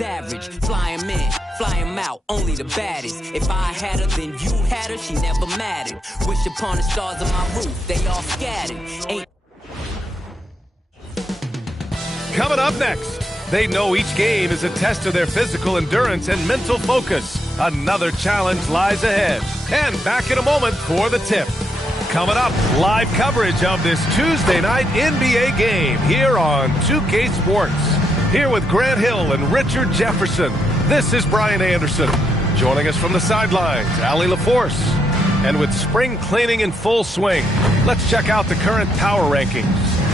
savage. Fly 'em in, fly 'em out, only the baddest. If I had her, then you had her, she never mattered. Wish upon the stars of my roof, they all scattered. Ain't Coming up next, they know each game is a test of their physical endurance and mental focus. Another challenge lies ahead. And back in a moment for the tip. Coming up, live coverage of this Tuesday night NBA game here on 2K Sports. Here with Grant Hill and Richard Jefferson, this is Brian Anderson. Joining us from the sidelines, Allie LaForce. And with spring cleaning in full swing, let's check out the current power rankings.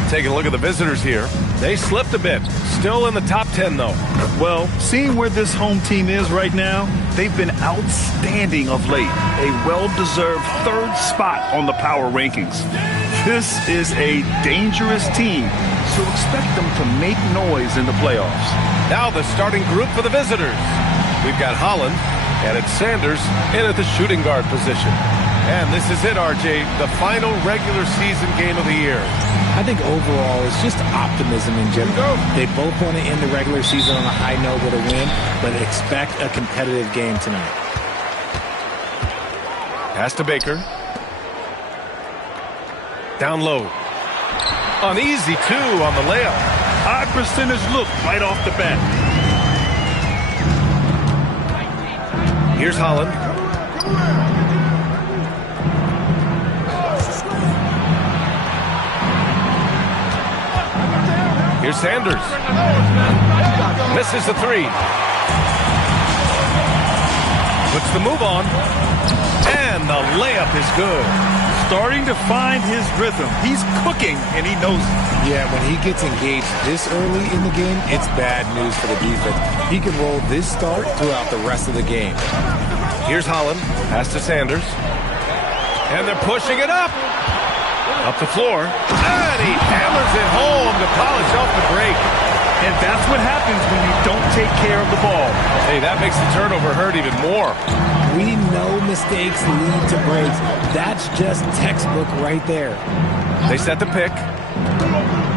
Taking a look at the visitors here. They slipped a bit. Still in the top 10, though. Well, seeing where this home team is right now, they've been outstanding of late. A well-deserved third spot on the power rankings. This is a dangerous team, so expect them to make noise in the playoffs. Now the starting group for the visitors. We've got Holland, and it's Sanders in at the shooting guard position. And this is it, RJ, the final regular season game of the year. I think overall it's just optimism in general. They both want to end the regular season on a high note with a win, but expect a competitive game tonight. Pass to Baker. Down low. An easy two on the layup. High percentage look right off the bat. Here's Holland. Here's Sanders. Misses the three. Puts the move on. And the layup is good. Starting to find his rhythm. He's cooking, and he knows it. Yeah, when he gets engaged this early in the game, it's bad news for the defense. He can roll this start throughout the rest of the game. Here's Holland. Pass to Sanders. And they're pushing it up. Up the floor. And he hammers it home to polish off the break. And that's what happens when you don't take care of the ball. Hey, that makes the turnover hurt even more. We know mistakes lead to breaks. That's just textbook right there. They set the pick.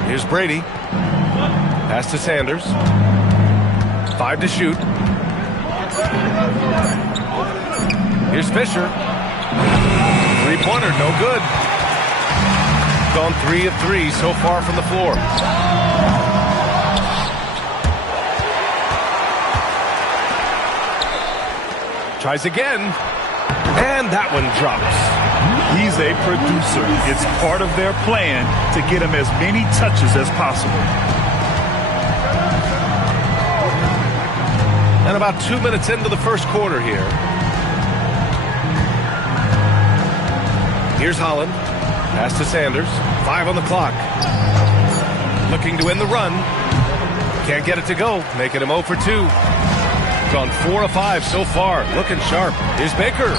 Here's Brady. Pass to Sanders. 5 to shoot. Here's Fisher. Three-pointer, no good. Gone 3 of 3 so far from the floor. Tries again. And that one drops. He's a producer. It's part of their plan to get him as many touches as possible. And about 2 minutes into the first quarter here. Here's Holland. Pass to Sanders. 5 on the clock. Looking to end the run. Can't get it to go. Making him 0 for 2. Gone 4 of 5 so far. Looking sharp. Here's Baker.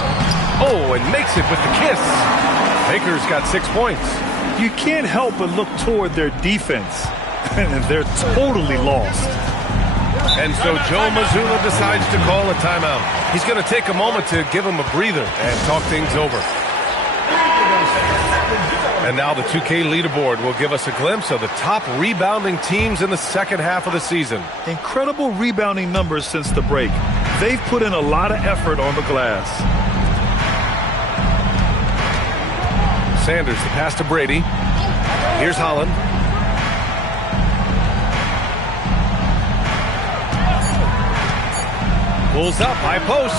Oh, and makes it with the kiss. Baker's got 6 points. You can't help but look toward their defense. And they're totally lost. And so Joe Mazzulla decides to call a timeout. He's going to take a moment to give him a breather and talk things over. And now the 2K leaderboard will give us a glimpse of the top rebounding teams in the second half of the season. Incredible rebounding numbers since the break. They've put in a lot of effort on the glass. Sanders, the pass to Brady. Here's Holland. Pulls up, high post,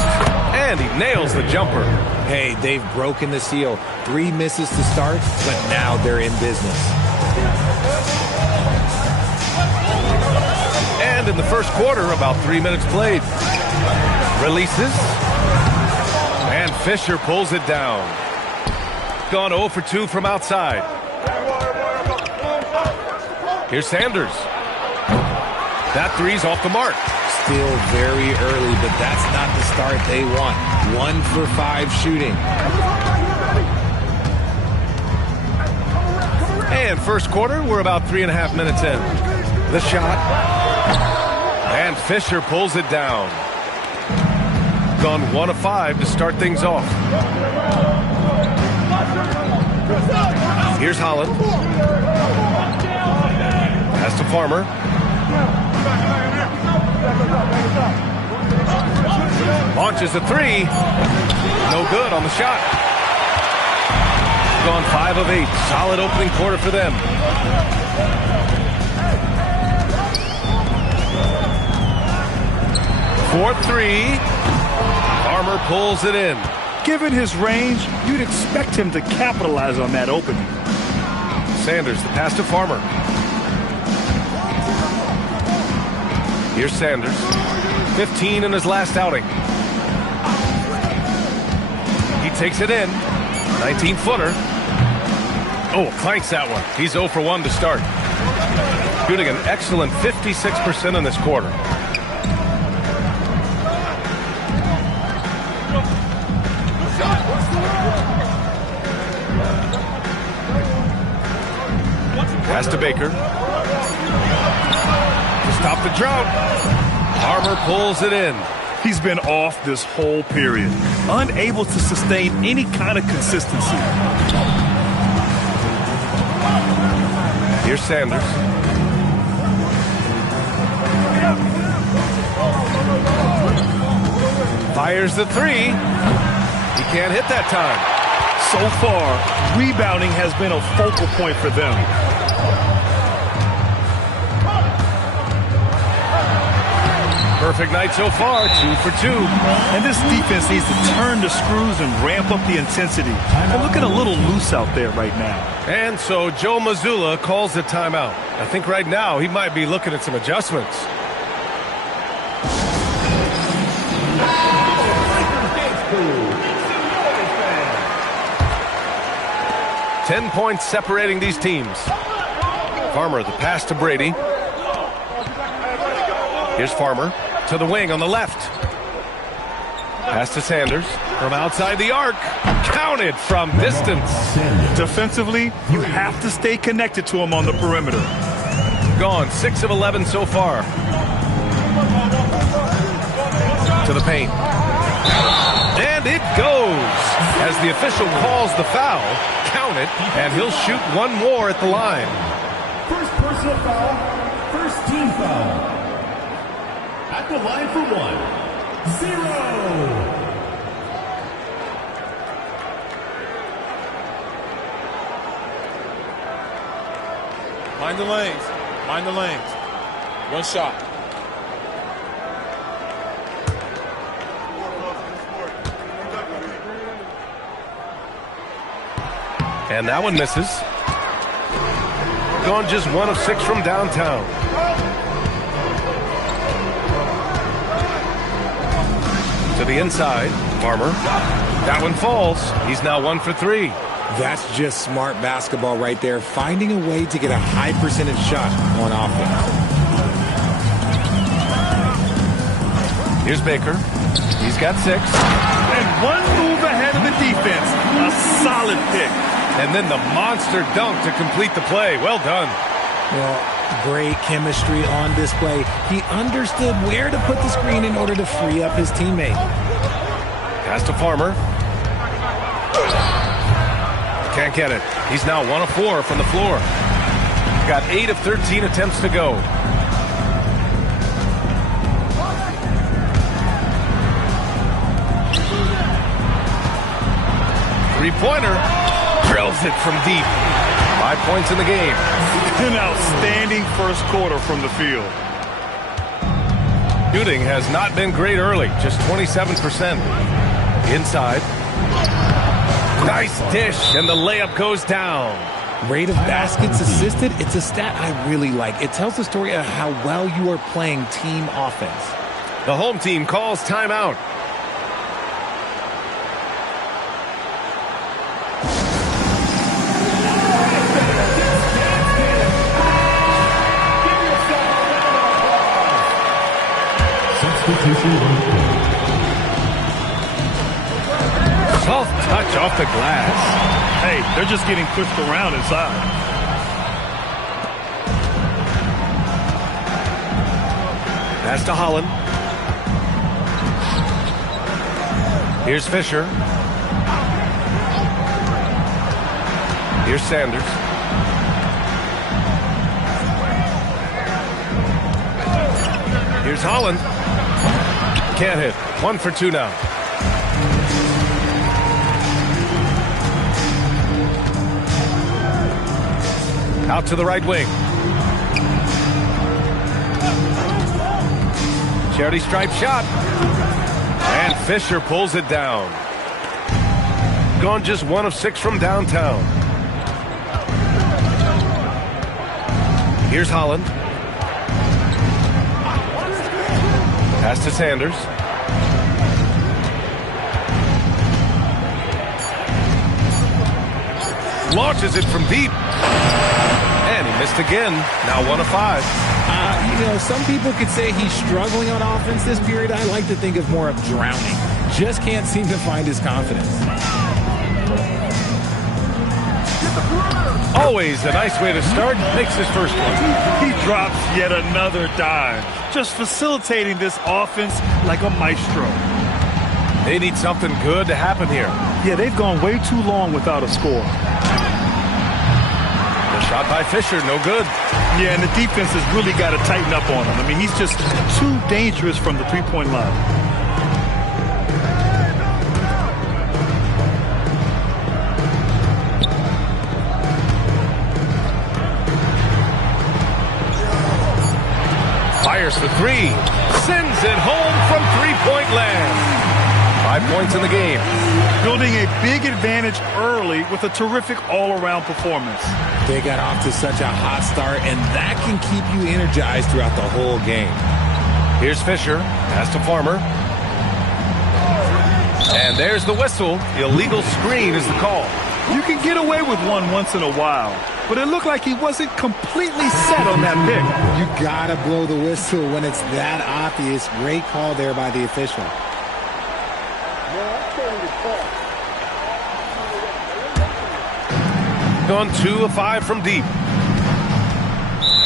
and he nails the jumper. Hey, they've broken the seal. 3 misses to start, but now they're in business. And in the first quarter, about 3 minutes played. Releases. And Fisher pulls it down. Gone 0 for 2 from outside. Here's Sanders. That three's off the mark. Still very early, but that's not the start they want. 1 for 5 shooting. And first quarter, we're about 3.5 minutes in. The shot. And Fisher pulls it down. Gone 1 of 5 to start things off. Here's Holland. Pass to Farmer. launches a three. No good on the shot. Gone 5 of 8. Solid opening quarter for them. Fourth three. Farmer pulls it in. Given his range, you'd expect him to capitalize on that opening. Sanders, the pass to Farmer. Here's Sanders. 15 in his last outing. He takes it in. 19-footer. Oh, clanks that one. He's 0 for 1 to start. Shooting an excellent 56% in this quarter. Pass to Baker. To stop the drought. Farmer pulls it in. He's been off this whole period, unable to sustain any kind of consistency. Here's Sanders. Fires the three. He can't hit that time. So far, rebounding has been a focal point for them. Perfect night so far, 2 for 2. And this defense needs to turn the screws and ramp up the intensity. They're looking a little loose out there right now. And so Joe Mazzulla calls the timeout. I think right now he might be looking at some adjustments. Ten points separating these teams. Farmer, the pass to Brady. Here's Farmer to the wing on the left. Pass to Sanders from outside the arc. Counted from distance. Defensively, you have to stay connected to him on the perimeter. Gone 6 of 11 so far. To the paint. And it goes. As the official calls the foul, count it, and he'll shoot one more at the line. First personal foul, first team foul. At the line for 1-0. Mind the lanes. Mind the lanes. One shot. And that one misses. Gone just 1 of 6 from downtown. To the inside. Farmer. That one falls. He's now 1 for 3. That's just smart basketball right there, finding a way to get a high percentage shot on offense. Here's Baker. He's got 6. And one move ahead of the defense. A solid pick. And then the monster dunk to complete the play. Well done. Well, great chemistry on display. He understood where to put the screen in order to free up his teammate. Pass to Farmer. Can't get it. He's now 1 of 4 from the floor. Got 8 of 13 attempts to go. Three-pointer. Drills it from deep. 5 points in the game. An outstanding first quarter from the field. Shooting has not been great early. Just 27%. Inside. Nice dish, and the layup goes down. Rate of baskets assisted, it's a stat I really like. It tells the story of how well you are playing team offense. The home team calls timeout. Soft touch off the glass. Hey, they're just getting pushed around inside. Pass to Holland. Here's Fisher. Here's Sanders. Here's Holland. can't hit. 1 for 2 now. Out to the right wing. Charity stripe shot. And Fisher pulls it down. Gone just 1 of 6 from downtown. Here's Holland. Pass to Sanders. Launches it from deep. And he missed again. Now 1 of 5. You know, some people could say he's struggling on offense this period. I like to think of more of drowning. Just can't seem to find his confidence. Always a nice way to start. Makes his first one. He drops yet another dime. Just facilitating this offense like a maestro. They need something good to happen here. Yeah, they've gone way too long without a score. The shot by Fisher, no good. Yeah, and the defense has really got to tighten up on him. I mean, he's just too dangerous from the three-point line. Fires for 3. Sends it home from three-point land. 5 points in the game. Building a big advantage early with a terrific all-around performance. They got off to such a hot start, and that can keep you energized throughout the whole game. Here's Fisher. Pass to Farmer. And there's the whistle. Illegal screen is the call. You can get away with one once in a while, but it looked like he wasn't completely set on that pick. You gotta blow the whistle when it's that obvious. Great call there by the official. Gone 2 of 5 from deep.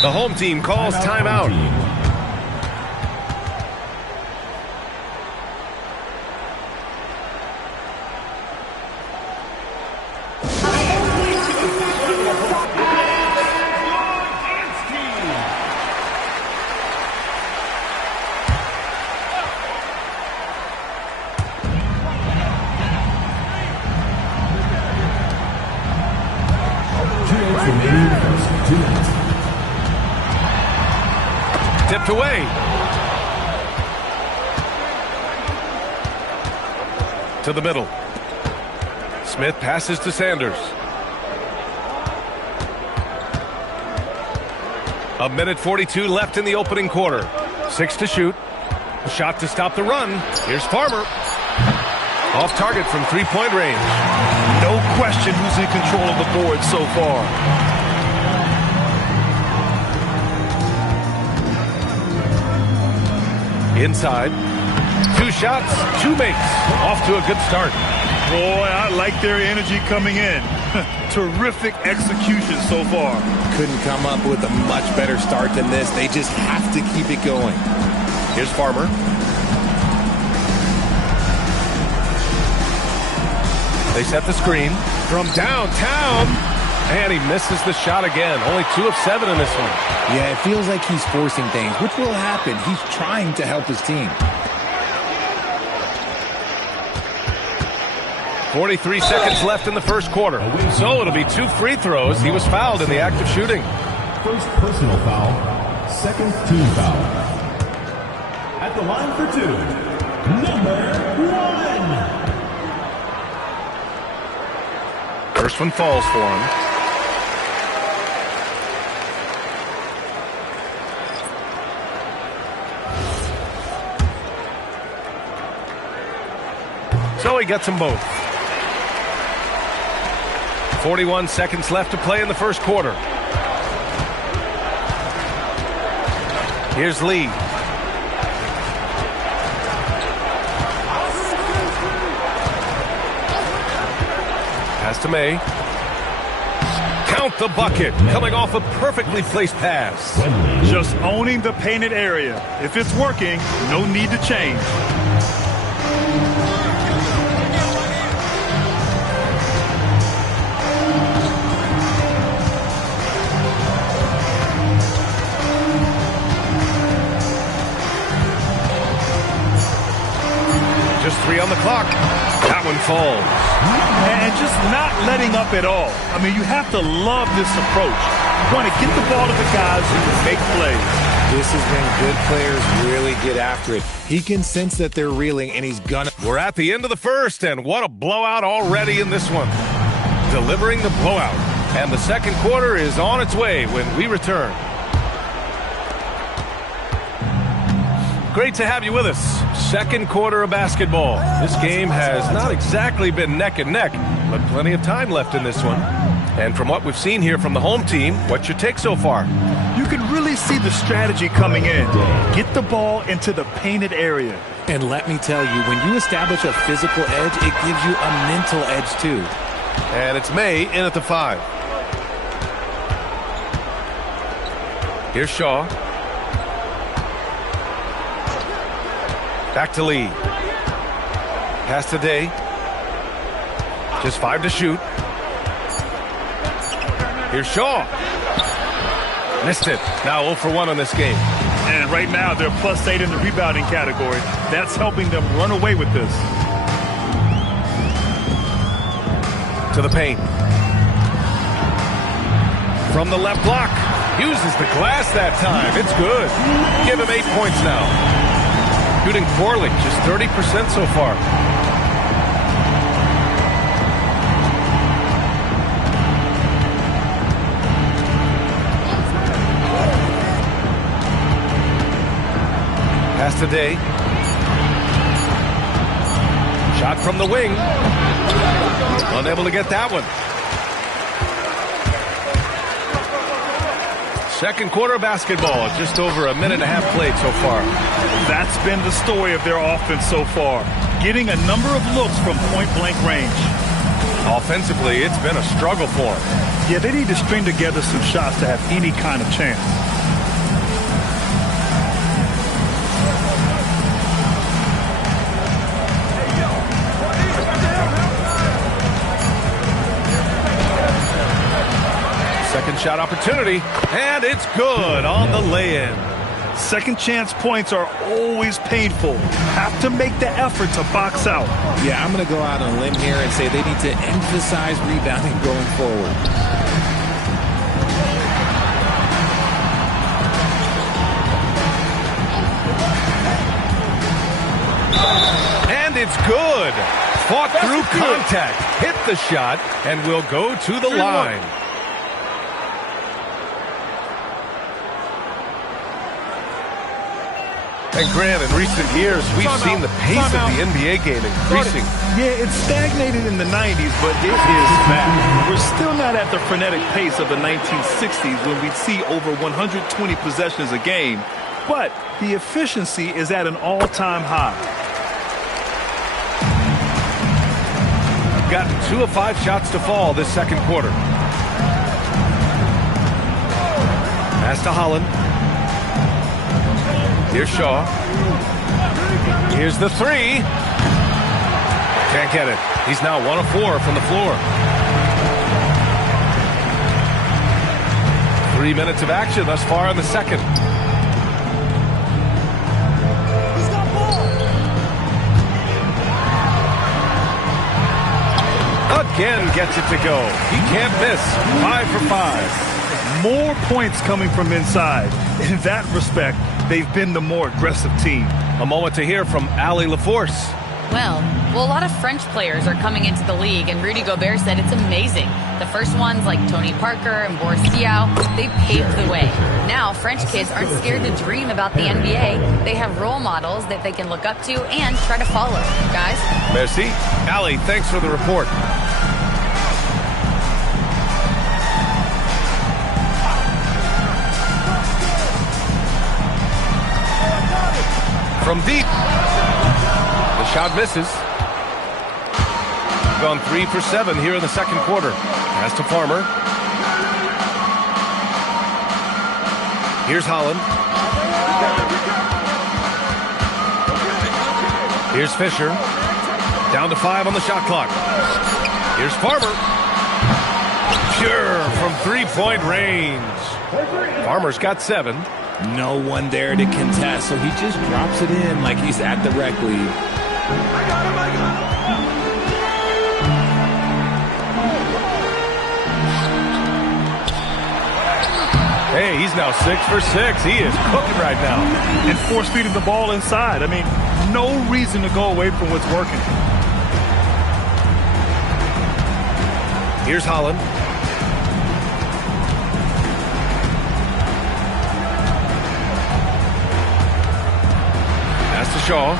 The home team calls timeout. Tipped away. To the middle. Smith passes to Sanders. 1:42 left in the opening quarter. 6 to shoot. A shot to stop the run. Here's Farmer. Off target from three-point range. No question who's in control of the board so far. Inside. 2 shots, 2 makes. Off to a good start. Boy, I like their energy coming in. Terrific execution so far. Couldn't come up with a much better start than this. They just have to keep it going. Here's Farmer. They set the screen from downtown. And he misses the shot again. Only 2 of 7 in this one. Yeah, it feels like he's forcing things, which will happen. He's trying to help his team. 43 seconds left in the first quarter. So it'll be 2 free throws. He was fouled in the act of shooting. First personal foul, second team foul. At the line for 2, number 1. First one falls for him. So he gets them both. 41 seconds left to play in the first quarter. Here's Lee. Pass to May. Count the bucket. Coming off a perfectly placed pass. Just owning the painted area. If it's working, no need to change. just 3 on the clock. That one falls. And just not letting up at all. I mean, you have to love this approach. You want to get the ball to the guys who can make plays. This is when good players really get after it. He can sense that they're reeling, and he's gonna. We're at the end of the first, and what a blowout already in this one. Delivering the blowout. And the second quarter is on its way when we return. Great to have you with us. Second quarter of basketball. This game has not exactly been neck and neck, but plenty of time left in this one. And from what we've seen here from the home team, what's your take so far? You can really see the strategy coming in. Get the ball into the painted area. And let me tell you, when you establish a physical edge, it gives you a mental edge too. And it's May in at the 5. Here's Shaw. Back to Lee. Pass to Day. Just 5 to shoot. Here's Shaw. Missed it. Now 0 for 1 on this game. And right now they're +8 in the rebounding category. That's helping them run away with this. To the paint. From the left block. Uses the glass that time. It's good. Give him 8 points now. Shooting poorly, just 30% so far. Pass to Day. Shot from the wing. Unable to get that one. Second quarter basketball, just over a minute and a half played so far. That's been the story of their offense so far. Getting a number of looks from point-blank range. Offensively, it's been a struggle for them. Yeah, they need to string together some shots to have any kind of chance. Second shot opportunity, and it's good on the lay-in. Second chance points are always painful. Have to make the effort to box out. Yeah, I'm going to go out on a limb here and say they need to emphasize rebounding going forward. And it's good. Fought through contact, hit the shot, and will go to the line. And Grant, in recent years, we've seen the pace of the NBA game increasing. Yeah, it's stagnated in the 90s, but it is back. We're still not at the frenetic pace of the 1960s when we'd see over 120 possessions a game, but the efficiency is at an all-time high. Got 2 of 5 shots to fall this second quarter. Pass to Holland. Here's Shaw. Here's the 3. Can't get it. He's now 1 of 4 from the floor. 3 minutes of action thus far in the second. Again gets it to go. He can't miss. 5 for 5. More points coming from inside. In that respect, they've been the more aggressive team. A moment to hear from Allie LaForce. Well, a lot of French players are coming into the league, and Rudy Gobert said it's amazing. The first ones, like Tony Parker and Boris Diaw, they paved the way. Now, French kids aren't scared to dream about the NBA. They have role models that they can look up to and try to follow. Guys? Merci. Allie, thanks for the report. From deep. The shot misses. Gone 3 for 7 here in the second quarter. Pass to Farmer. Here's Holland. Here's Fisher. Down to 5 on the shot clock. Here's Farmer. Pure from 3-point range. Farmer's got 7. No one there to contest, so he just drops it in like he's at the rec league. Hey, he's now 6 for 6. He is cooking right now. And force feeding the ball inside. I mean, no reason to go away from what's working. Here's Holland. Pass to Shaw.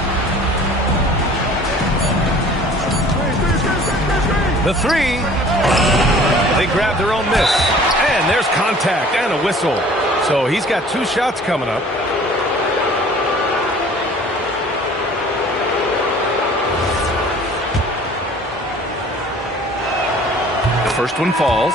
The three. They grab their own miss. And there's contact and a whistle. So he's got 2 shots coming up. The first one falls.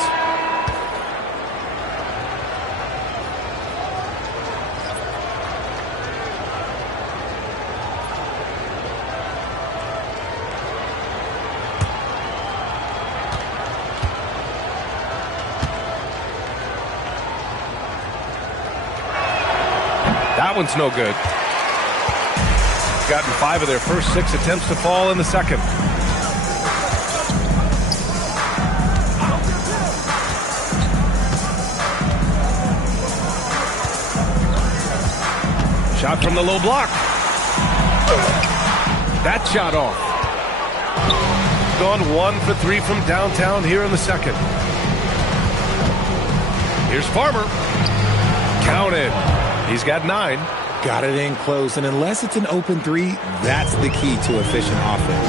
That one's no good. Gotten 5 of their first 6 attempts to fall in the second. Shot from the low block. That shot off. Gone 1 for 3 from downtown here in the second. Here's Farmer. Counted. He's got 9. Got it in close, and unless it's an open 3, that's the key to efficient offense.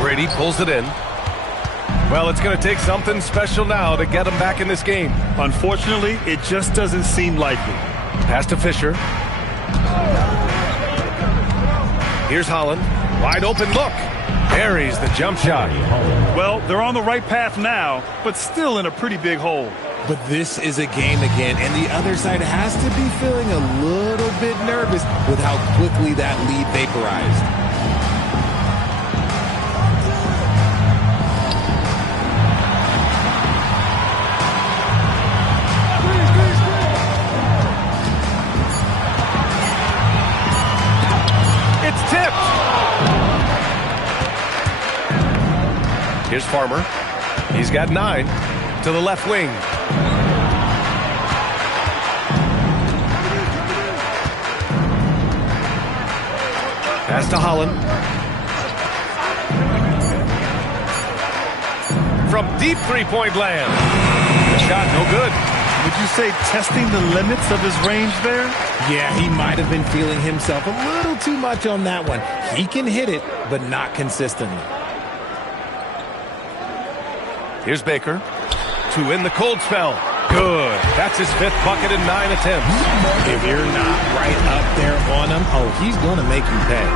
Brady pulls it in. Well, it's going to take something special now to get him back in this game. Unfortunately, it just doesn't seem likely. Pass to Fisher. Here's Holland. Wide open look. Buries the jump shot. Well, they're on the right path now, but still in a pretty big hole. But this is a game again, and the other side has to be feeling a little bit nervous with how quickly that lead vaporized. Here's Farmer. He's got 9 to the left wing. Pass to Holland. From deep three-point land. The shot no good. Would you say testing the limits of his range there? Yeah, he might have been feeling himself a little too much on that one. He can hit it, but not consistently. Here's Baker to end the cold spell. Good. That's his 5th bucket in 9 attempts. If you're not right up there on him, oh, he's going to make you pay.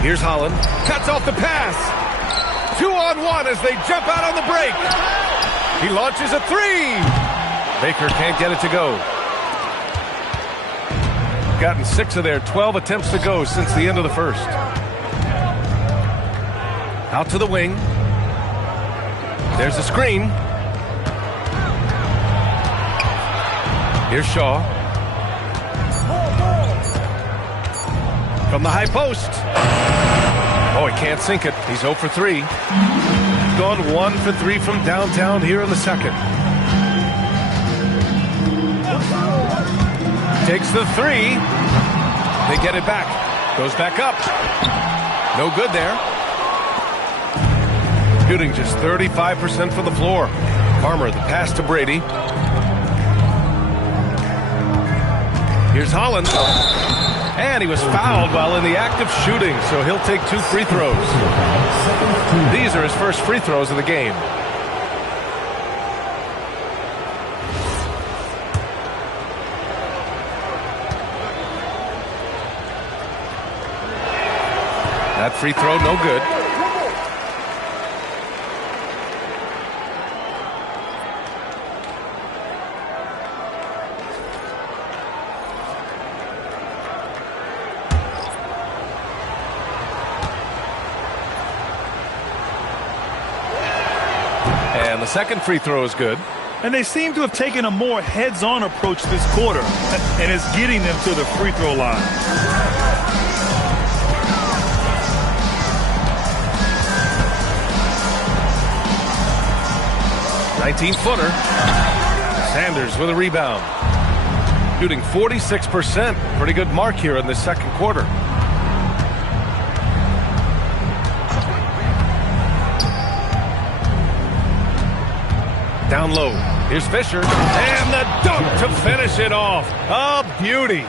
Here's Holland. Cuts off the pass. 2-on-1 as they jump out on the break. He launches a 3. Baker can't get it to go. Gotten 6 of their 12 attempts to go since the end of the first. Out to the wing. There's a screen. Here's Shaw. From the high post. Oh, he can't sink it. He's 0 for 3. Gone 1 for 3 from downtown here in the second. Takes the 3. They get it back. Goes back up. No good there. Shooting just 35% from the floor. Farmer, the pass to Brady. Here's Holland. And he was fouled while in the act of shooting, so he'll take 2 free throws. These are his first free throws of the game. That free throw, no good. And the second free throw is good. And they seem to have taken a more heads-on approach this quarter, and it's getting them to the free throw line. "19-footer. Sanders with a rebound. Shooting 46%. Pretty good mark here in the second quarter. Down low. Here's Fisher. And the dunk to finish it off. A beauty.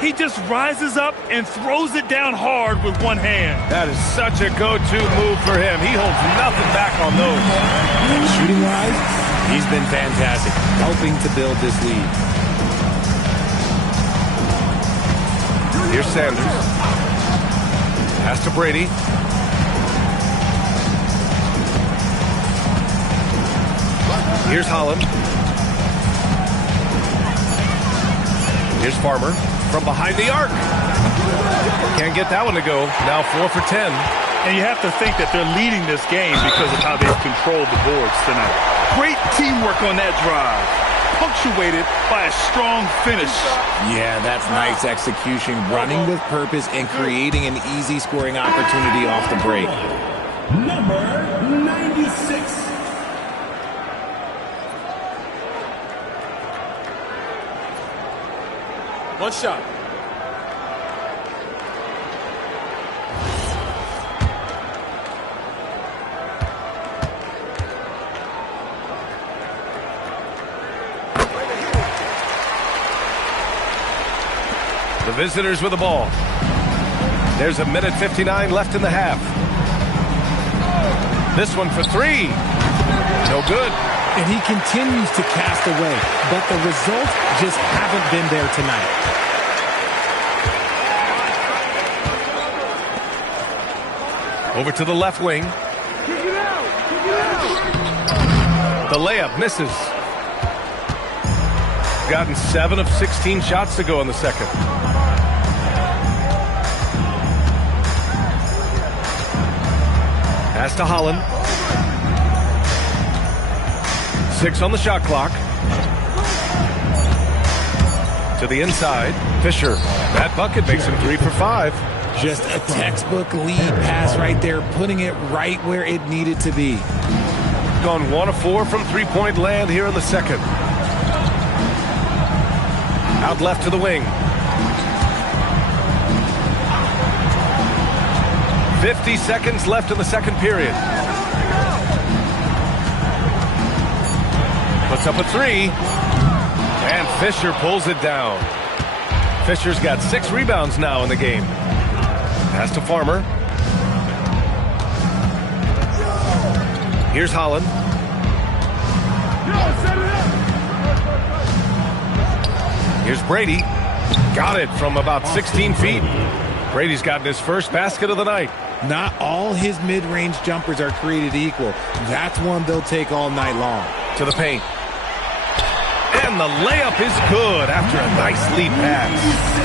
He just rises up and throws it down hard with one hand. That is such a go-to move for him. He holds nothing back on those. And shooting-wise, he's been fantastic, helping to build this lead. Here's Sanders. Pass to Brady. Here's Holland. Here's Farmer from behind the arc. Can't get that one to go. Now 4 for 10. And you have to think that they're leading this game because of how they've controlled the boards tonight. Great teamwork on that drive, punctuated by a strong finish. Yeah, that's nice execution, running with purpose and creating an easy scoring opportunity off the break. Number 96. One shot. The visitors with the ball. There's a minute 59 left in the half. This one for three. No good. And he continues to cast away, but the results just haven't been there tonight. Over to the left wing. The layup misses. Gotten 7 of 16 shots to go in the second. Pass to Holland. 6 on the shot clock. To the inside. Fisher. That bucket makes him 3 for 5. Just a textbook lead pass right there, putting it right where it needed to be. Gone 1 of 4 from three-point land here in the second. Out left to the wing. 50 seconds left in the second period. Puts up a 3. And Fisher pulls it down. Fisher's got 6 rebounds now in the game. Pass to Farmer. Here's Holland. Here's Brady. Got it from about 16 feet. Brady's gotten his first basket of the night. Not all his mid-range jumpers are created equal. That's one they'll take all night long. To the paint. And the layup is good after a nice lead pass.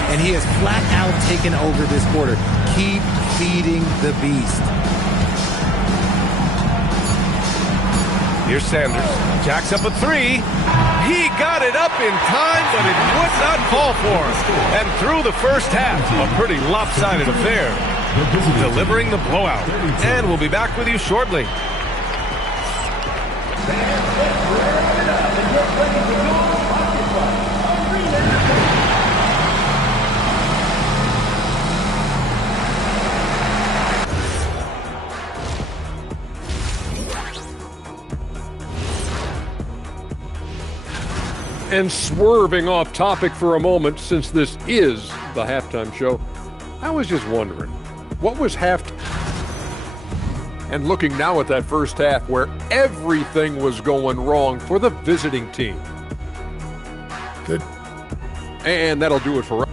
And he has flat out taken over this quarter. Keep feeding the beast. Here's Sanders. Jacks up a 3. He got it up in time, but it would not fall for him. And through the first half, a pretty lopsided affair. Delivering the blowout. And we'll be back with you shortly. And swerving off topic for a moment, since this is the halftime show, I was just wondering, what was halftime? And looking now at that first half where everything was going wrong for the visiting team. Good. And that'll do it for us.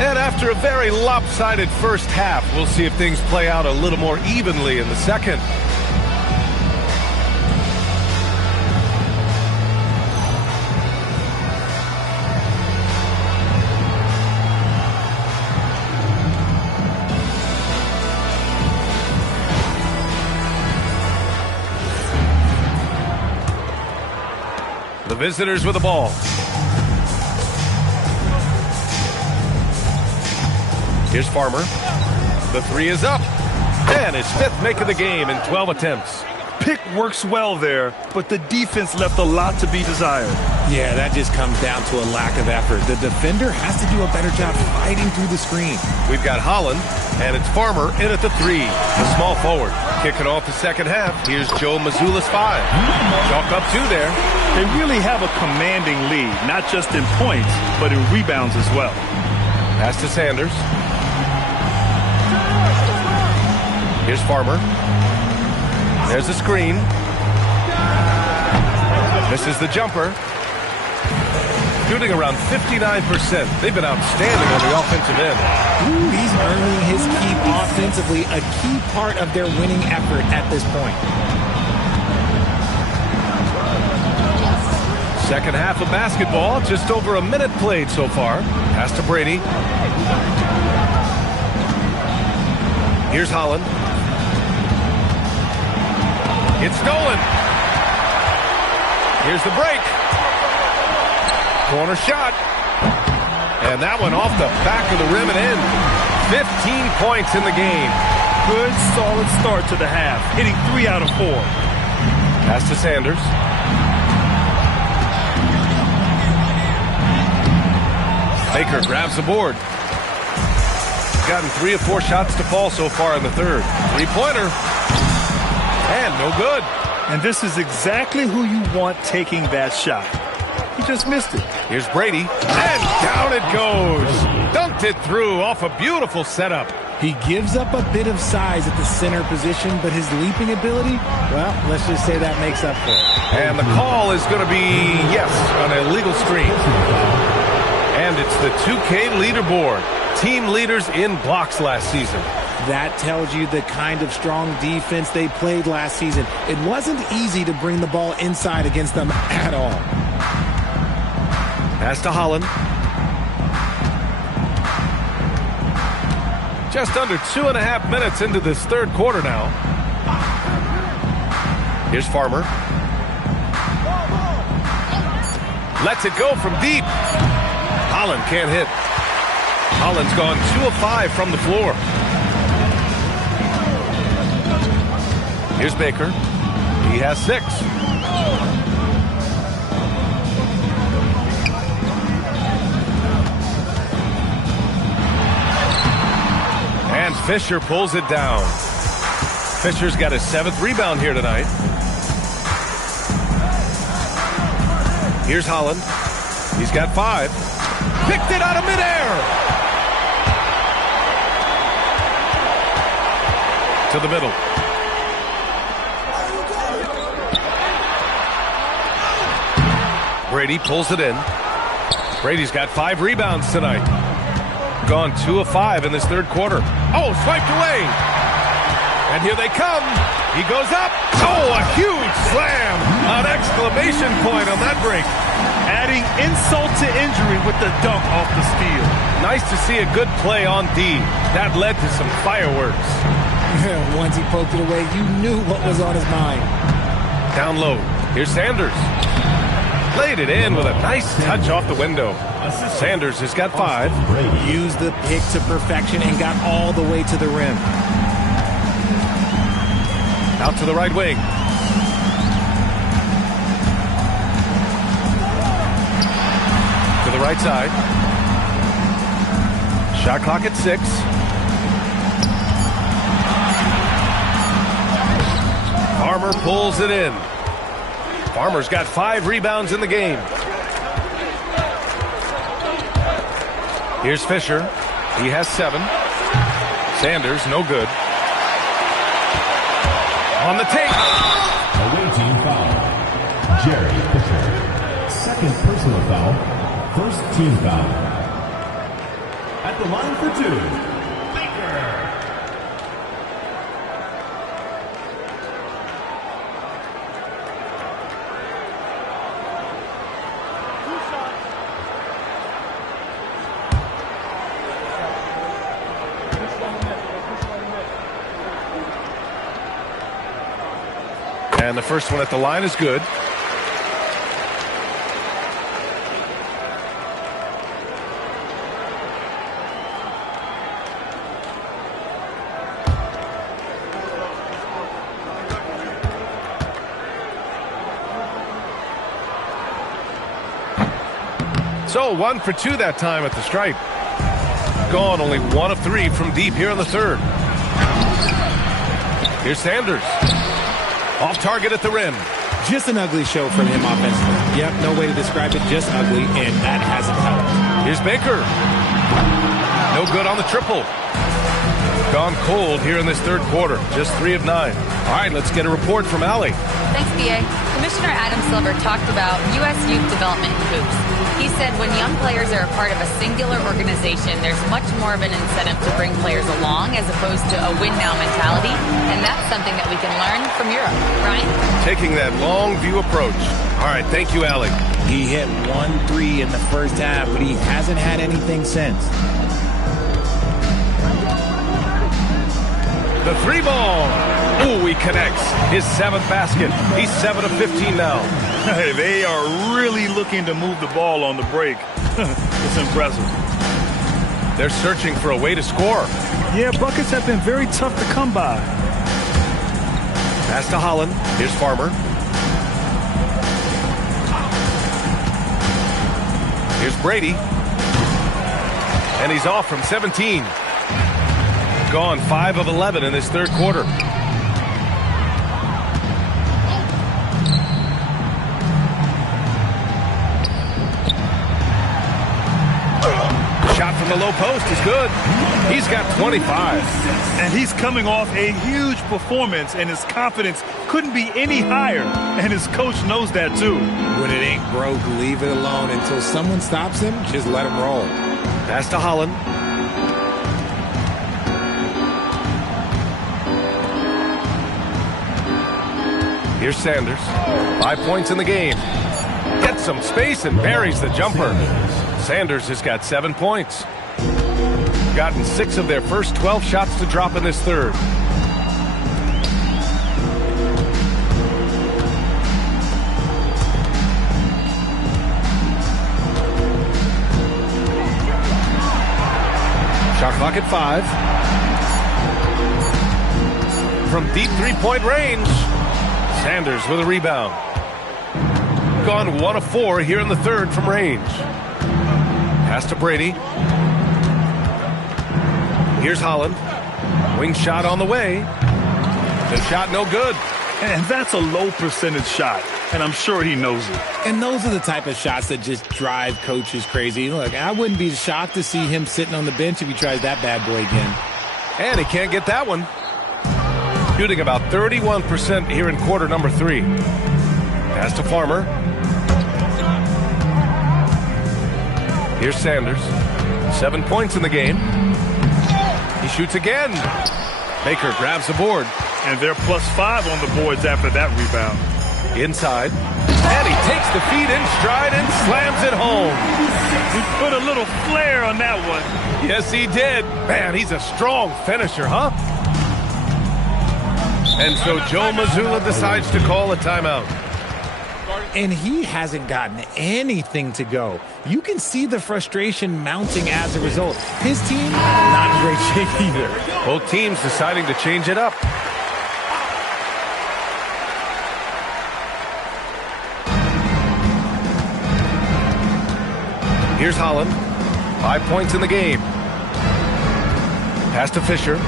And after a very lopsided first half, we'll see if things play out a little more evenly in the second. The visitors with the ball. Here's Farmer. The three is up. And his fifth make of the game in 12 attempts. Pick works well there, but the defense left a lot to be desired. Yeah, that just comes down to a lack of effort. The defender has to do a better job fighting through the screen. We've got Holland, and it's Farmer in at the three, the small forward. Kicking off the second half, here's Joe Mazzulla's five. Chalk up two there. They really have a commanding lead, not just in points, but in rebounds as well. Pass to Sanders. Here's Farmer. There's a screen. Misses the jumper. Shooting around 59%. They've been outstanding on the offensive end. Ooh, he's earning his keep offensively, a key part of their winning effort at this point. Second half of basketball, just over a minute played so far. Pass to Brady. Here's Holland. It's stolen. Here's the break. Corner shot. And that one off the back of the rim and in. 15 points in the game. Good, solid start to the half, hitting 3 out of 4. Pass to Sanders. Baker grabs the board. He's gotten 3 of 4 shots to fall so far in the third. Three-pointer. And no good. And this is exactly who you want taking that shot. He just missed it. Here's Brady. And down it goes. Dunked it through off a beautiful setup. He gives up a bit of size at the center position, but his leaping ability, well, let's just say that makes up for it. And the call is going to be, yes, an illegal screen. And it's the 2K leaderboard. Team leaders in blocks last season. That tells you the kind of strong defense they played last season. It wasn't easy to bring the ball inside against them at all. Pass to Holland. Just under 2.5 minutes into this third quarter now. Here's Farmer. Lets it go from deep. Holland can't hit. Holland's gone 2 of 5 from the floor. Here's Baker. He has 6. And Fisher pulls it down. Fisher's got his 7th rebound here tonight. Here's Holland. He's got 5. Picked it out of midair. To the middle. Brady pulls it in. Brady's got 5 rebounds tonight. Gone 2 of 5 in this third quarter. Oh, swiped away. And here they come. He goes up. Oh, a huge slam. An exclamation point on that break. Adding insult to injury with the dunk off the steal. Nice to see a good play on D. That led to some fireworks. Once he poked it away, you knew what was on his mind. Down low. Here's Sanders. Laid it in with a nice touch off the window. Sanders has got 5. Used the pick to perfection and got all the way to the rim. Out to the right wing. To the right side. Shot clock at 6. Farmer pulls it in. Farmer's got 5 rebounds in the game. Here's Fisher. He has 7. Sanders, no good. On the take. Away team foul. Jerry Fisher. 2nd personal foul. 1st team foul. At the line for 2, Baker. And the first one at the line is good. So 1 for 2 that time at the stripe. Gone only 1 of 3 from deep here in the third. Here's Sanders. Off target at the rim. Just an ugly show from him offensively. Yep, no way to describe it, just ugly, and that hasn't helped. Here's Baker. No good on the triple. Gone cold here in this third quarter. Just 3 of 9. All right, let's get a report from Allie. Thanks, B.A. Commissioner Adam Silver talked about U.S. youth development in hoops. He said when young players are a part of a singular organization, there's much more of an incentive to bring players along as opposed to a win-now mentality, and that's something that we can learn from Europe. Ryan? Taking that long view approach. All right, thank you, Allie. He hit 1-3 in the first half, but he hasn't had anything since. The 3 ball. Ooh, he connects. His 7th basket. He's 7 of 15 now. Hey, they are really looking to move the ball on the break. It's impressive. They're searching for a way to score. Yeah, buckets have been very tough to come by. Pass to Holland. Here's Farmer. Here's Brady. And he's off from 17. Gone 5 of 11 in this third quarter. Shot from the low post is good. He's got 25. And he's coming off a huge performance, and his confidence couldn't be any higher. And his coach knows that too. When it ain't broke, leave it alone. Until someone stops him, just let him roll. Pass to Holland. Here's Sanders. 5 points in the game. Gets some space and buries the jumper. Sanders has got 7 points. Gotten 6 of their first 12 shots to drop in this third. Shot clock at 5. From deep 3-point range. Sanders with a rebound. Gone 1 of 4 here in the third from range. Pass to Brady. Here's Holland. Wing shot on the way. The shot no good. And that's a low percentage shot, and I'm sure he knows it. And those are the type of shots that just drive coaches crazy. Look, I wouldn't be shocked to see him sitting on the bench if he tries that bad boy again. And he can't get that one. Shooting about 31% here in quarter number 3. Pass to Farmer. Here's Sanders. 7 points in the game. He shoots again. Baker grabs the board. And they're +5 on the boards after that rebound. Inside. And he takes the feet in stride and slams it home. He put a little flair on that one. Yes, he did. Man, he's a strong finisher, huh? And so Joe Mazzulla decides to call a timeout. And he hasn't gotten anything to go. You can see the frustration mounting as a result. His team, not in great shape either. Both teams deciding to change it up. Here's Holland. 5 points in the game. Pass to Fisher.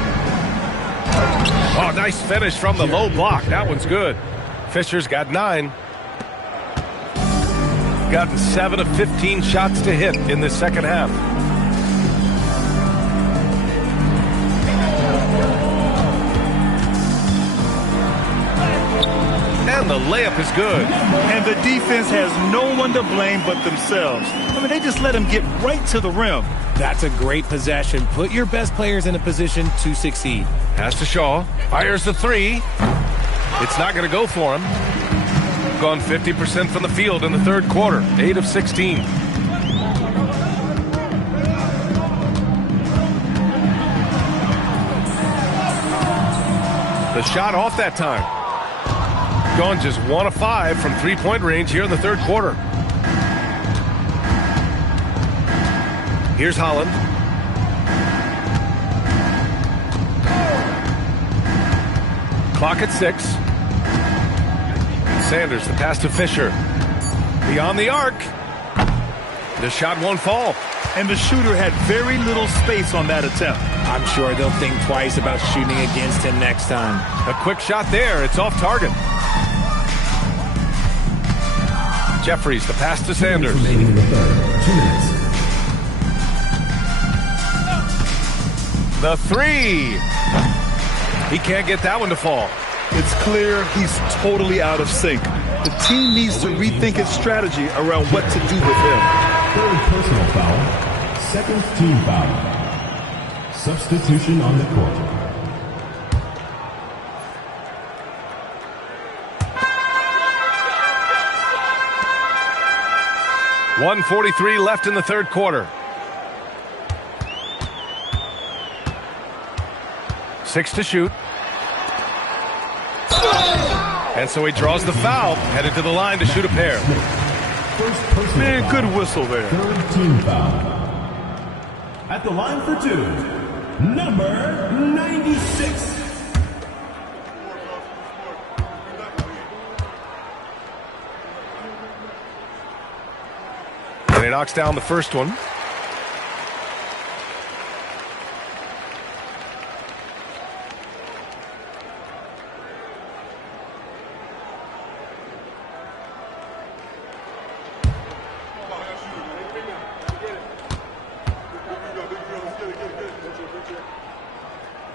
Oh, nice finish from the low block. That one's good. Fisher's got 9. Gotten 7 of 15 shots to hit in this second half. And the layup is good. And the defense has no one to blame but themselves. I mean, they just let him get right to the rim. That's a great possession. Put your best players in a position to succeed. Pass to Shaw. Fires the 3. It's not going to go for him. Gone 50% from the field in the third quarter. 8 of 16. The shot off that time. Gone just 1 of 5 from 3-point range here in the third quarter. Here's Holland. Clock at 6. Sanders, the pass to Fisher. Beyond the arc. The shot won't fall. And the shooter had very little space on that attempt. I'm sure they'll think twice about shooting against him next time. A quick shot there. It's off target. Jeffries, the pass to Sanders. Remaining in the third. 2 minutes. The three. He can't get that one to fall. It's clear he's totally out of sync. The team needs to rethink its strategy around what to do with him. Third personal foul. Second team foul. Substitution on the court. .143 left in the third quarter. 6 to shoot. And so he draws the foul, headed to the line to shoot a pair. Man, good whistle there. Third team foul. At the line for 2, number 96. And he knocks down the first one.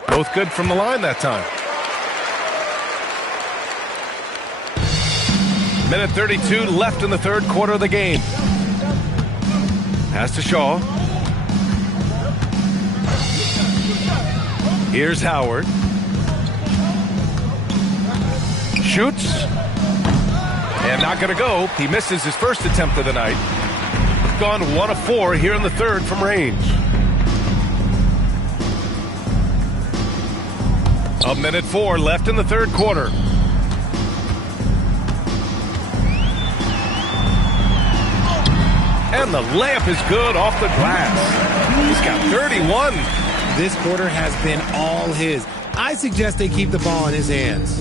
Both good from the line that time. Minute 32 left in the third quarter of the game. Pass to Shaw. Here's Howard. Shoots. And not going to go. He misses his first attempt of the night. Gone 1 of 4 here in the third from range. A minute 4 left in the third quarter. And the layup is good off the glass. He's got 31. This quarter has been all his. I suggest they keep the ball in his hands.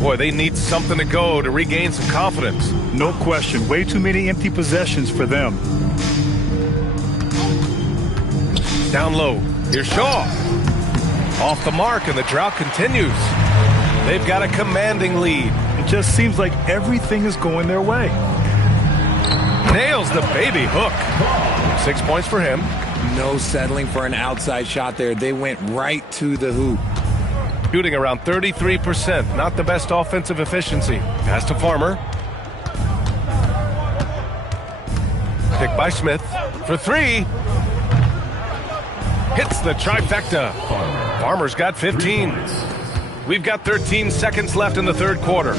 Boy, they need something to go to regain some confidence. No question. Way too many empty possessions for them. Down low. Here's Shaw. Off the mark, and the drought continues. They've got a commanding lead. It just seems like everything is going their way. Nails the baby hook. 6 points for him. No settling for an outside shot there. They went right to the hoop. Shooting around 33%. Not the best offensive efficiency. Pass to Farmer. Picked by Smith for 3. Hits the trifecta. Farmer's got 15. We've got 13 seconds left in the third quarter.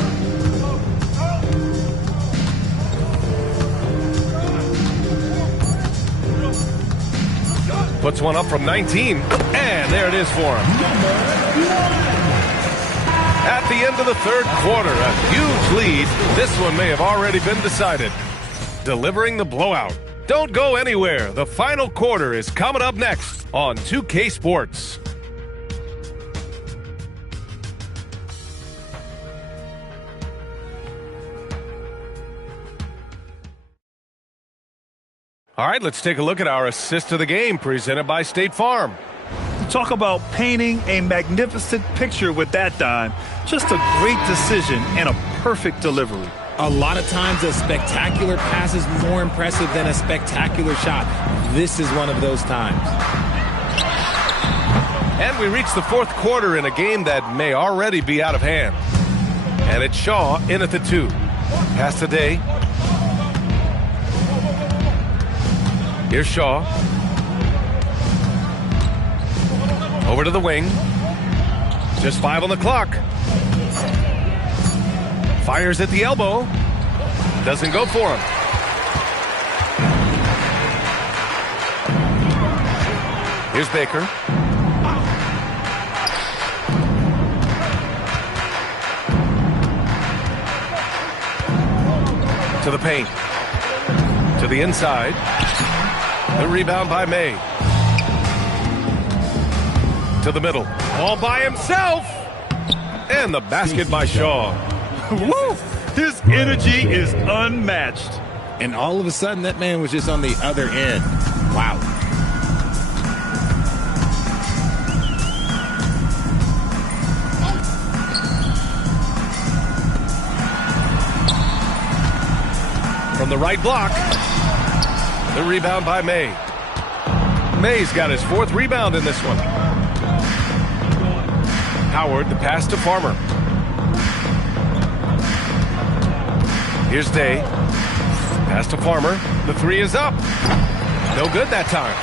Puts one up from 19. And there it is for him. At the end of the third quarter, a huge lead. This one may have already been decided. Delivering the blowout. Don't go anywhere. The final quarter is coming up next on 2K Sports. All right, let's take a look at our assist of the game presented by State Farm. Talk about painting a magnificent picture with that dime. Just a great decision and a perfect delivery. A lot of times a spectacular pass is more impressive than a spectacular shot. This is one of those times. And we reach the fourth quarter in a game that may already be out of hand. And it's Shaw in at the 2. Pass to Day. Here's Shaw. Over to the wing. Just 5 on the clock. Fires at the elbow. Doesn't go for him. Here's Baker. To the paint. To the inside. The rebound by May. To the middle. All by himself. And the basket by Shaw. Woo! His energy is unmatched. And all of a sudden, that man was just on the other end. Wow. From the right block. The rebound by May. May's got his 4th rebound in this one. Howard, the pass to Farmer. Here's Day. Pass to Farmer. The 3 is up. No good that time.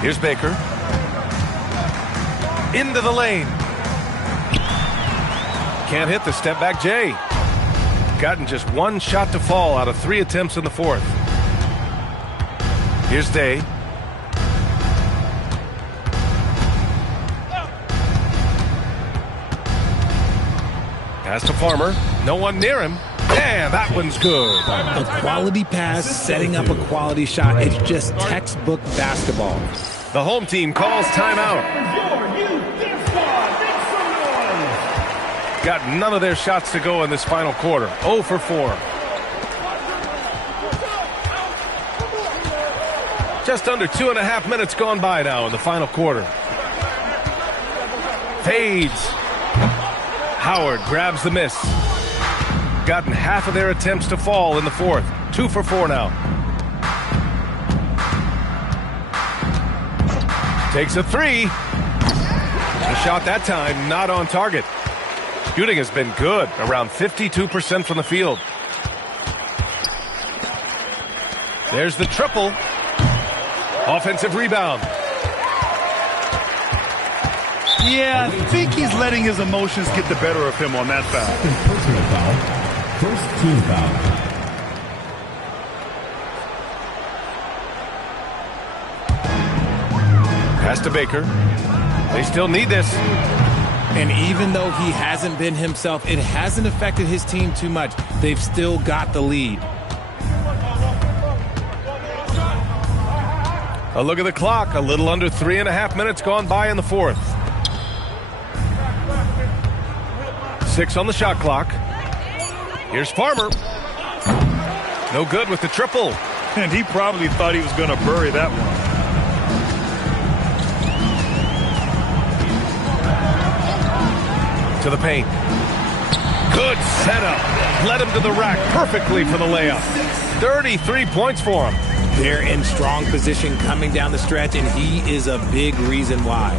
Here's Baker. Into the lane. Can't hit the step back Jay. Gotten just 1 shot to fall out of 3 attempts in the 4th. Here's Day. Pass to Farmer. No one near him. And that one's good. A quality pass, setting up a quality shot. It's just textbook basketball. The home team calls timeout. Got none of their shots to go in this final quarter. 0 for 4. Just under 2.5 minutes gone by now in the final quarter. Fades. Howard grabs the miss. Gotten half of their attempts to fall in the 4th. 2 for 4 now. Takes a 3. The shot that time not on target. Shooting has been good, around 52% from the field. There's the triple. Offensive rebound. Yeah, I think he's letting his emotions get the better of him on that foul. Personal foul. First team foul. Pass to Baker. They still need this. And even though he hasn't been himself, it hasn't affected his team too much. They've still got the lead. A look at the clock. A little under 3.5 minutes gone by in the 4th. 6 on the shot clock. Here's Farmer. No good with the triple. And he probably thought he was going to bury that one. To the paint. Good setup. Led him to the rack perfectly for the layup. 33 points for him. They're in strong position coming down the stretch, and he is a big reason why.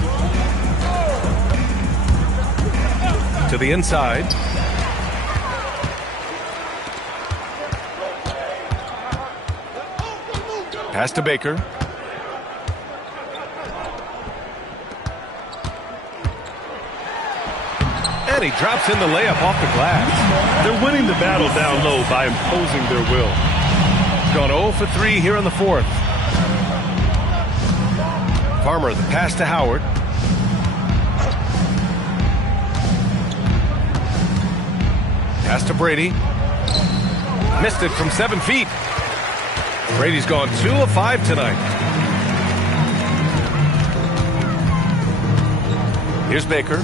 To the inside. Pass to Baker. And he drops in the layup off the glass. They're winning the battle down low by imposing their will. Gone 0 for 3 here in the 4th. Farmer, the pass to Howard. Pass to Brady. Missed it from 7 feet. Brady's gone 2 of 5 tonight. Here's Baker.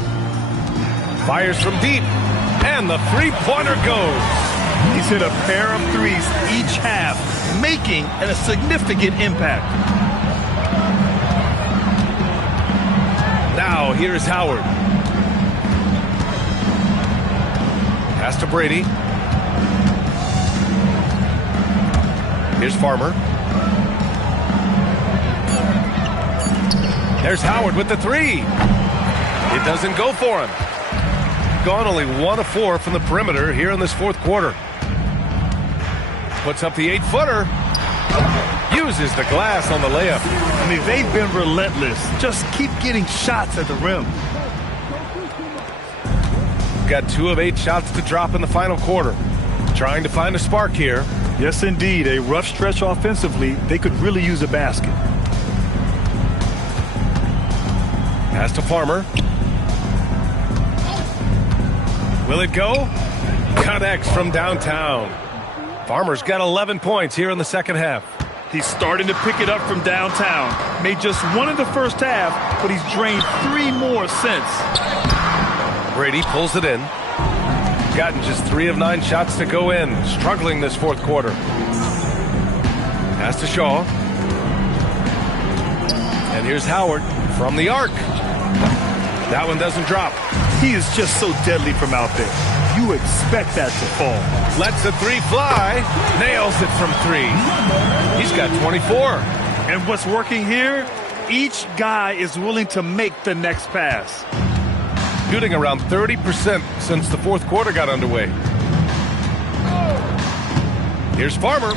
Fires from deep. And the three-pointer goes. He's hit a pair of threes each half, making a significant impact. Now here's Howard. Pass to Brady. Here's Farmer. There's Howard with the 3. It doesn't go for him. Gone only 1 of 4 from the perimeter here in this 4th quarter. Puts up the 8-footer. Uses the glass on the layup. I mean, they've been relentless. Just keep getting shots at the rim. Got 2 of 8 shots to drop in the final quarter. Trying to find a spark here. Yes, indeed. A rough stretch offensively. They could really use a basket. Pass to Farmer. Will it go? Connects from downtown. Farmer's got 11 points here in the second half. He's starting to pick it up from downtown. Made just 1 in the first half, but he's drained 3 more since. Brady pulls it in. gotten just 3 of 9 shots to go in. Struggling this fourth quarter. Pass to Shaw. And here's Howard from the arc. That one doesn't drop. He is just so deadly from out there. You expect that to fall. Lets the 3 fly. Nails it from 3. He's got 24. And what's working here? Each guy is willing to make the next pass. Shooting around 30% since the fourth quarter got underway. Here's Farmer.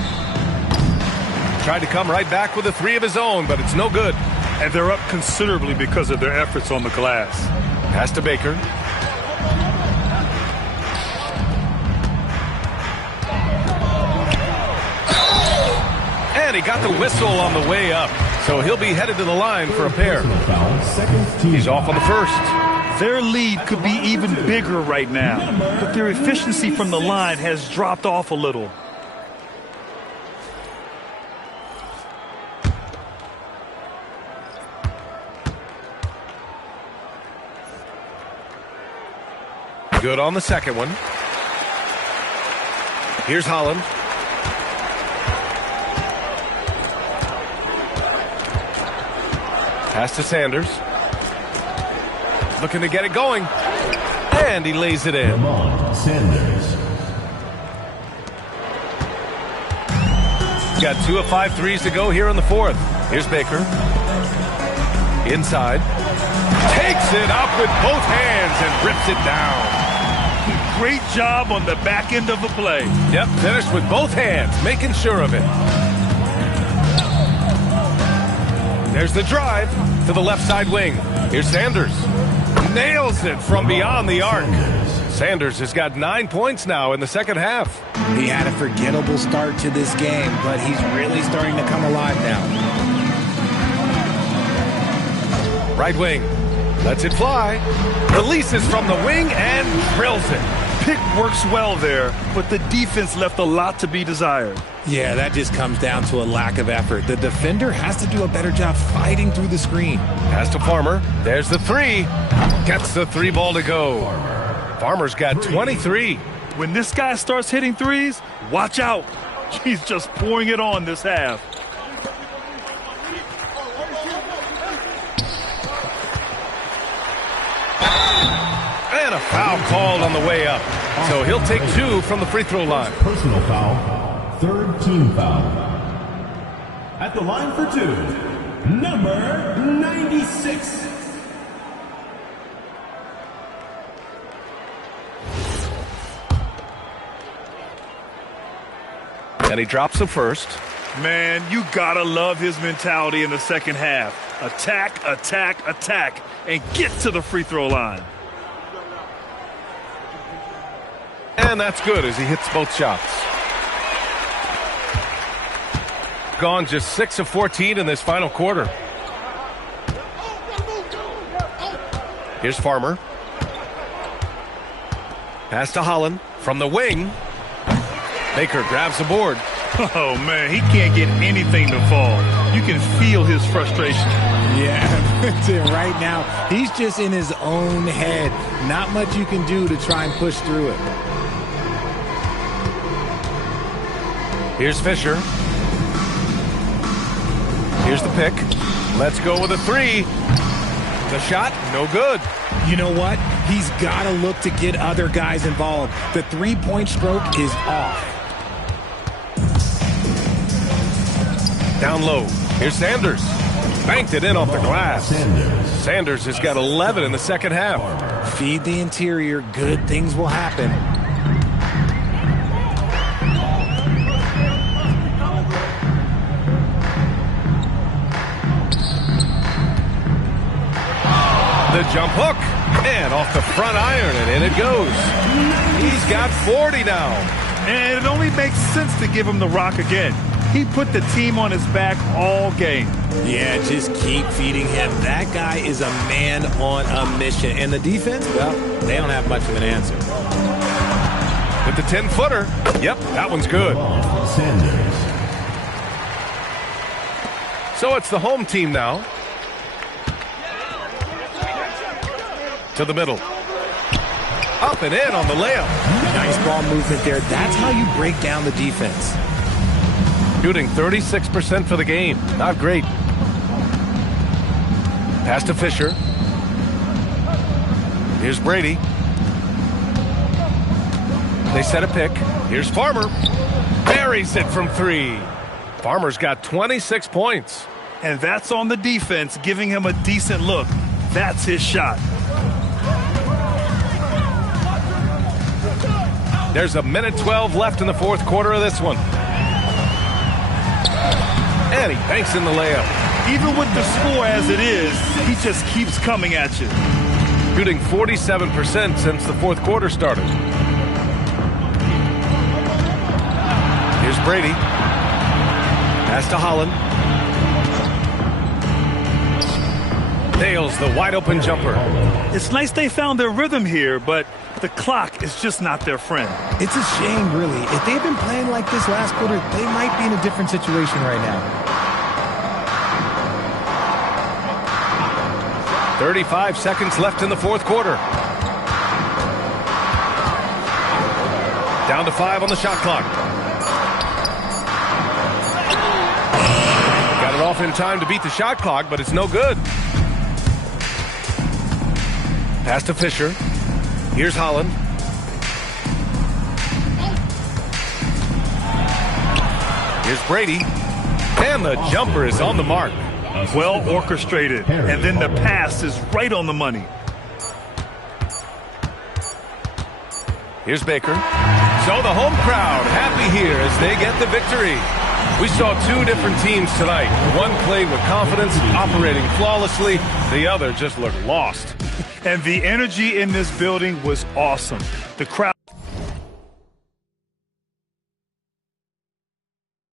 Tried to come right back with a 3 of his own, but it's no good. And they're up considerably because of their efforts on the glass. Pass to Baker. And he got the whistle on the way up. So he'll be headed to the line for a pair. He's off on the first. Their lead could be even bigger right now, but their efficiency from the line has dropped off a little. Good on the second one. Here's Holland. Pass to Sanders. Looking to get it going. And he lays it in. Sanders. Got 2 of 5 threes to go here in the fourth. Here's Baker. Inside. Takes it up with both hands and rips it down. Great job on the back end of the play. Yep, finished with both hands, making sure of it. There's the drive to the left side wing. Here's Sanders. Nails it from beyond the arc. Sanders has got 9 points now in the second half. He had a forgettable start to this game, but he's really starting to come alive now. Right wing. Lets it fly. Releases from the wing and drills it. Pick works well there, but the defense left a lot to be desired. Yeah, that just comes down to a lack of effort. The defender has to do a better job fighting through the screen. Pass to Farmer. There's the 3. Gets the 3 ball to go. Farmer's got 23. When this guy starts hitting threes, watch out. He's just pouring it on this half. And a foul called on the way up. So he'll take 2 from the free throw line. Personal foul. 3rd team foul. At the line for 2, number 96. And he drops the first. Man, you gotta love his mentality in the second half. Attack, attack, attack, and get to the free throw line. And that's good as he hits both shots. Gone just 6 of 14 in this final quarter. Here's Farmer. Pass to Holland from the wing. Baker grabs the board. Oh, man, he can't get anything to fall. You can feel his frustration. Yeah, right now, he's just in his own head. Not much you can do to try and push through it. Here's Fisher. Here's the pick. Let's go with a 3. The shot, no good. You know what? He's got to look to get other guys involved. The three-point stroke is off. Down low. Here's Sanders. Banked it in off the glass. Sanders has got 11 in the second half. Feed the interior. Good things will happen. The jump hook. And off the front iron, and in it goes. He's got 40 now. And it only makes sense to give him the rock again. He put the team on his back all game. Yeah, just keep feeding him. That guy is a man on a mission. And the defense, well, they don't have much of an answer. With the 10-footer. Yep, that one's good. Sanders. So it's the home team now. To the middle. Up and in on the layup. Nice ball movement there. That's how you break down the defense. Shooting 36% for the game. Not great. Pass to Fisher. Here's Brady. They set a pick. Here's Farmer. Buries it from 3. Farmer's got 26 points. And that's on the defense, giving him a decent look. That's his shot. There's a minute 12 left in the fourth quarter of this one. And he banks in the layup. Even with the score as it is, he just keeps coming at you. Shooting 47% since the fourth quarter started. Here's Brady. Pass to Holland. Nails the wide open jumper. It's nice they found their rhythm here, but the clock is just not their friend. It's a shame, really. If they've been playing like this last quarter, they might be in a different situation right now. 35 seconds left in the fourth quarter. Down to 5 on the shot clock. Got it off in time to beat the shot clock, but it's no good. Pass to Fisher. Here's Holland. Here's Brady. And the jumper is on the mark. Well orchestrated. And then the pass is right on the money. Here's Baker. So the home crowd happy here as they get the victory. We saw 2 different teams tonight. One played with confidence, operating flawlessly. The other just looked lost. And the energy in this building was awesome. The crowd